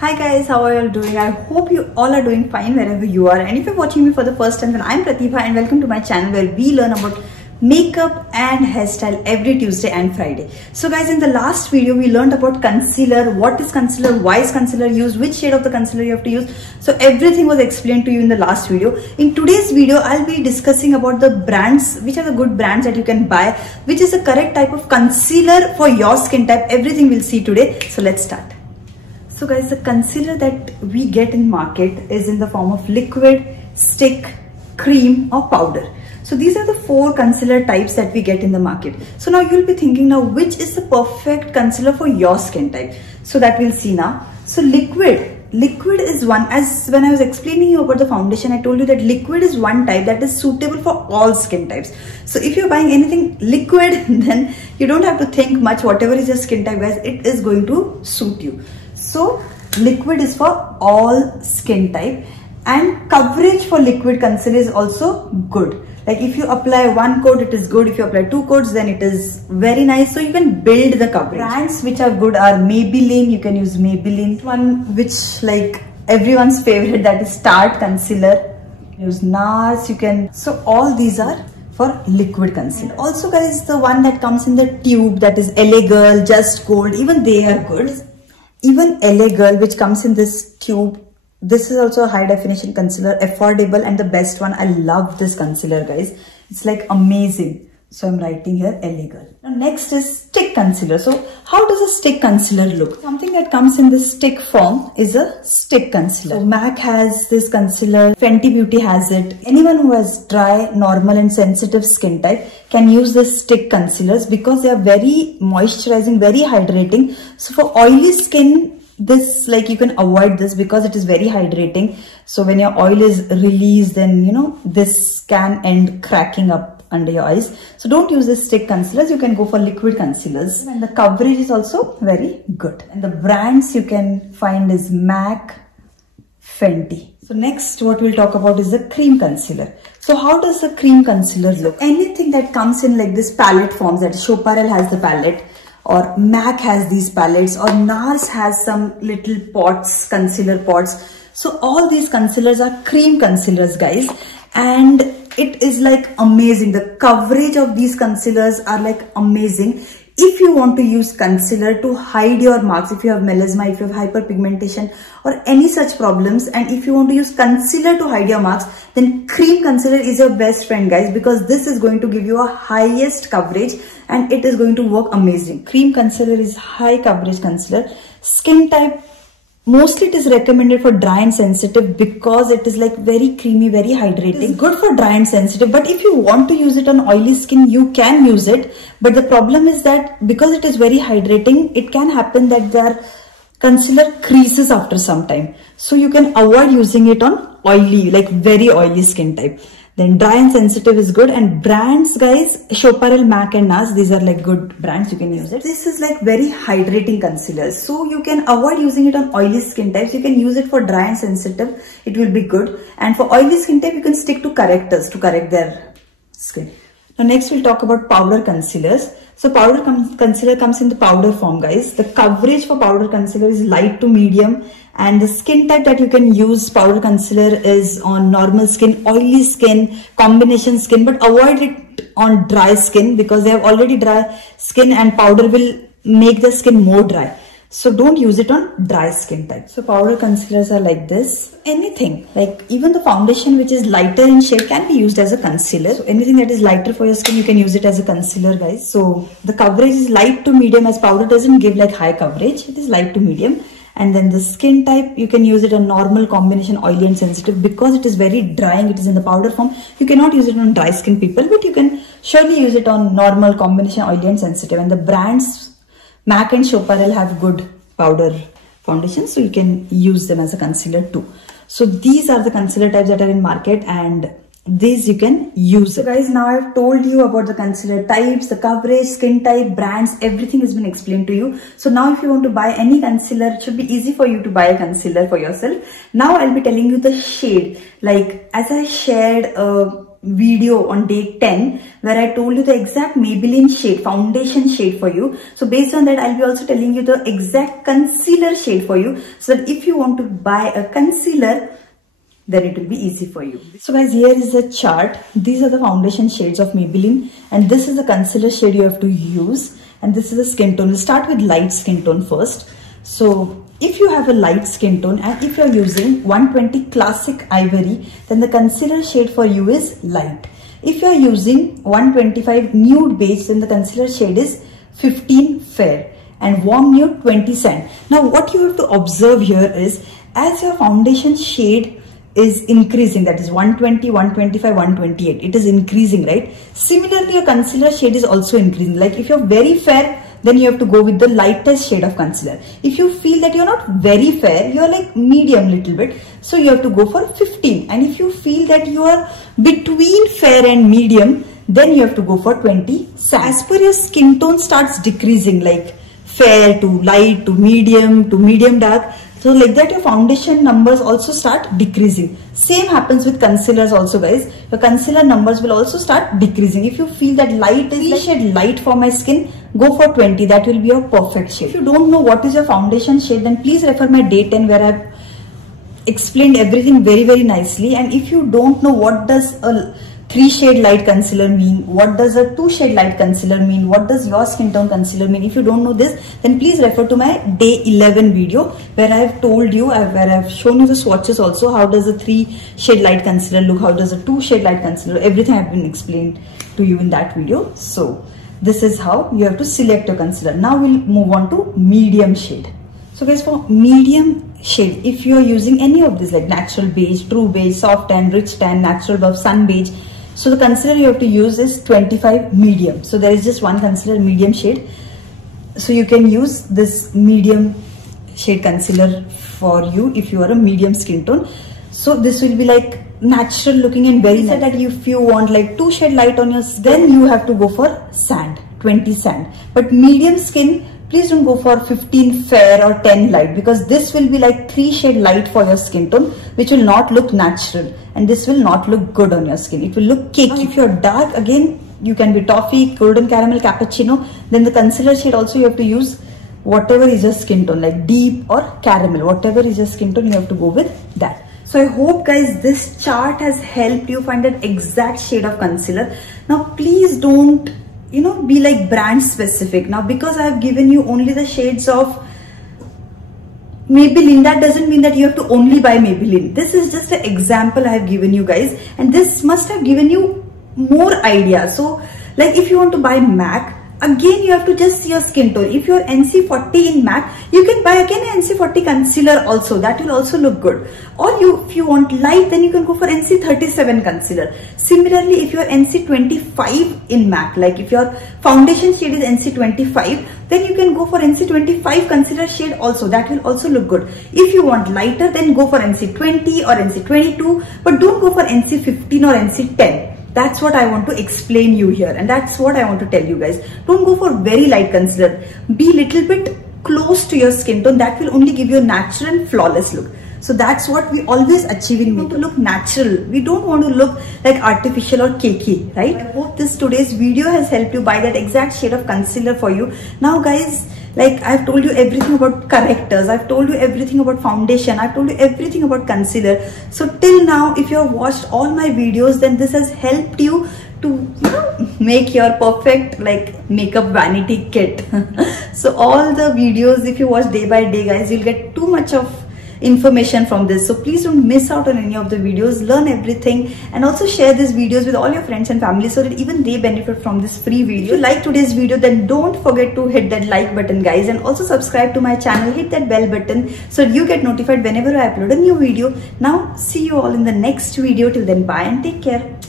Hi guys, how are you all doing? I hope you all are doing fine wherever you are. And if you're watching me for the first time, then I'm Pratibha and welcome to my channel where we learn about makeup and hairstyle every Tuesday and Friday. So guys, in the last video we learned about concealer, what is concealer, why is concealer used, which shade of the concealer you have to use. So everything was explained to you in the last video. In today's video I'll be discussing about the brands, which are the good brands that you can buy, which is the correct type of concealer for your skin type. Everything we'll see today. So let's start. So guys, the concealer that we get in market is in the form of liquid, stick, cream or powder. So these are the four concealer types that we get in the market. So now you'll be thinking, now which is the perfect concealer for your skin type? So that we'll see now. So liquid is one, as when I was explaining you about the foundation, I told you that liquid is one type that is suitable for all skin types. So if you're buying anything liquid, then you don't have to think much. Whatever is your skin type, guys, it is going to suit you. So liquid is for all skin type, and coverage for liquid concealer is also good. Like if you apply one coat, it is good. If you apply two coats, then it is very nice. So you can build the coverage. Brands which are good are Maybelline. You can use Maybelline. One which like everyone's favorite, that is Tarte concealer. Use NARS. You can. So all these are for liquid concealer. Also guys, the one that comes in the tube, that is LA Girl, Just Gold. Even they are good. Even LA Girl, which comes in this tube, this is also a high definition concealer, affordable and the best one. I love this concealer, guys. It's like amazing. So I'm writing here LA Girl. Now next is stick concealer. So how does a stick concealer look? Something that comes in the stick form is a stick concealer. So MAC has this concealer, Fenty Beauty has it. Anyone who has dry, normal and sensitive skin type can use this stick concealers because they are very moisturizing, very hydrating. So for oily skin, this, like, you can avoid this because it is very hydrating. So when your oil is released, then you know this can end cracking up under your eyes. So don't use this stick concealers. You can go for liquid concealers, and the coverage is also very good. And the brands you can find is MAC, Fenty. So next what we'll talk about is the cream concealer. So how does the cream concealer look? Anything that comes in like this palette forms, that Choparel has the palette, or MAC has these palettes, or NARS has some little pots, concealer pots. So all these concealers are cream concealers, guys, and it is like amazing. The coverage of these concealers are like amazing. If you want to use concealer to hide your marks, if you have melasma, if you have hyperpigmentation or any such problems, and if you want to use concealer to hide your marks, then cream concealer is your best friend, guys, because this is going to give you a highest coverage and it is going to work amazing. Cream concealer is high coverage concealer. Skin type, mostly it is recommended for dry and sensitive because it is like very creamy, very hydrating. It's good for dry and sensitive, but if you want to use it on oily skin, you can use it. But the problem is that because it is very hydrating, it can happen that their concealer creases after some time. So you can avoid using it on oily, like very oily skin type. Then dry and sensitive is good. And brands, guys, Choparel, MAC and NARS, these are like good brands, you can use it. This is like very hydrating concealer. So you can avoid using it on oily skin types. You can use it for dry and sensitive. It will be good. And for oily skin type, you can stick to correctors to correct their skin. Now next we'll talk about powder concealers. So powder concealer comes in the powder form, guys. The coverage for powder concealer is light to medium, and the skin type that you can use powder concealer is on normal skin, oily skin, combination skin, but avoid it on dry skin because they have already dry skin and powder will make the skin more dry. So don't use it on dry skin type. So powder concealers are like this. Anything, like even the foundation which is lighter in shade can be used as a concealer. So anything that is lighter for your skin, you can use it as a concealer, guys. So the coverage is light to medium, as powder doesn't give like high coverage. It is light to medium. And then the skin type, you can use it on normal, combination, oily and sensitive because it is very drying. It is in the powder form. You cannot use it on dry skin people, but you can surely use it on normal, combination, oily and sensitive. And the brands MAC and Choparel have good powder foundations, so you can use them as a concealer too. So these are the concealer types that are in market, and these you can use. So guys, now I've told you about the concealer types, the coverage, skin type, brands, everything has been explained to you. So now if you want to buy any concealer, it should be easy for you to buy a concealer for yourself. Now I'll be telling you the shade. Like as I shared video on day 10 where I told you the exact Maybelline shade, foundation shade for you. So based on that, I'll be also telling you the exact concealer shade for you, so that if you want to buy a concealer, then it will be easy for you. So guys, here is the chart. These are the foundation shades of Maybelline, and this is the concealer shade you have to use, and this is the skin tone. We'll start with light skin tone first. So if you have a light skin tone and if you're using 120 Classic Ivory, then the concealer shade for you is light. If you're using 125 Nude Beige, then the concealer shade is 15 Fair, and Warm Nude 20 Sand. Now what you have to observe here is, as your foundation shade is increasing, that is 120, 125, 128, it is increasing, right? Similarly, your concealer shade is also increasing. Like if you're very fair, then you have to go with the lightest shade of concealer. If you feel that you're not very fair, you're like medium little bit, so you have to go for 15. And if you feel that you are between fair and medium, then you have to go for 20. So as per your skin tone starts decreasing, like fair to light to medium dark, so like that your foundation numbers also start decreasing. Same happens with concealers also, guys. Your concealer numbers will also start decreasing. If you feel that light is like shade light for my skin, go for 20. That will be your perfect shade. If you don't know what is your foundation shade, then please refer my day 10 where I've explained everything very nicely. And if you don't know what does a 3 shade light concealer mean, what does a 2 shade light concealer mean, what does your skin tone concealer mean, if you don't know this, then please refer to my day 11 video where I have told you, where I've shown you the swatches also, how does a 3 shade light concealer look, how does a 2 shade light concealer, everything I've been explained to you in that video. So this is how you have to select your concealer. Now we'll move on to medium shade. So guys, for medium shade, if you are using any of these like natural beige, true beige, soft tan, rich tan, natural buff, sun beige, so the concealer you have to use is 25 medium. So there is just one concealer, medium shade. So you can use this medium shade concealer for you if you are a medium skin tone. So this will be like natural looking and very nice. That if you want like 2 shade light on your skin, then you have to go for sand, 20 sand. But medium skin, please don't go for 15 fair or 10 light, because this will be like 3 shade light for your skin tone, which will not look natural, and this will not look good on your skin. It will look cakey. If you're dark, again you can be toffee, golden caramel, cappuccino. Then the concealer shade also you have to use whatever is your skin tone, like deep or caramel, whatever is your skin tone, you have to go with that. So I hope guys this chart has helped you find that exact shade of concealer. Now please don't be like brand specific. Now because I have given you only the shades of Maybelline, that doesn't mean that you have to only buy Maybelline. This is just an example I have given you guys, and this must have given you more idea. So like if you want to buy MAC, again you have to just see your skin tone. If you're NC40 in MAC, you can buy again an NC40 concealer also, that will also look good. Or if you want light, then you can go for NC37 concealer. Similarly, if you're NC25 in MAC, like if your foundation shade is NC25, then you can go for NC25 concealer shade also, that will also look good. If you want lighter, then go for NC20 or NC22, but don't go for NC15 or NC10. That's what I want to explain you here, and that's what I want to tell you guys. Don't go for very light concealer. Be little bit close to your skin tone. That will only give you a natural and flawless look. So that's what we always achieve in makeup, to look natural. We don't want to look like artificial or cakey, right? I hope today's video has helped you buy that exact shade of concealer for you. Now guys, like I've told you everything about correctors, I've told you everything about foundation, I've told you everything about concealer. So till now, if you have watched all my videos, then this has helped you to make your perfect like makeup vanity kit. So all the videos, if you watch day by day guys, you'll get too much of information from this. So please don't miss out on any of the videos. Learn everything, and also share these videos with all your friends and family so that even they benefit from this free video. If you like today's video, then don't forget to hit that like button guys, and also subscribe to my channel, hit that bell button so you get notified whenever I upload a new video. Now see you all in the next video. Till then, bye and take care.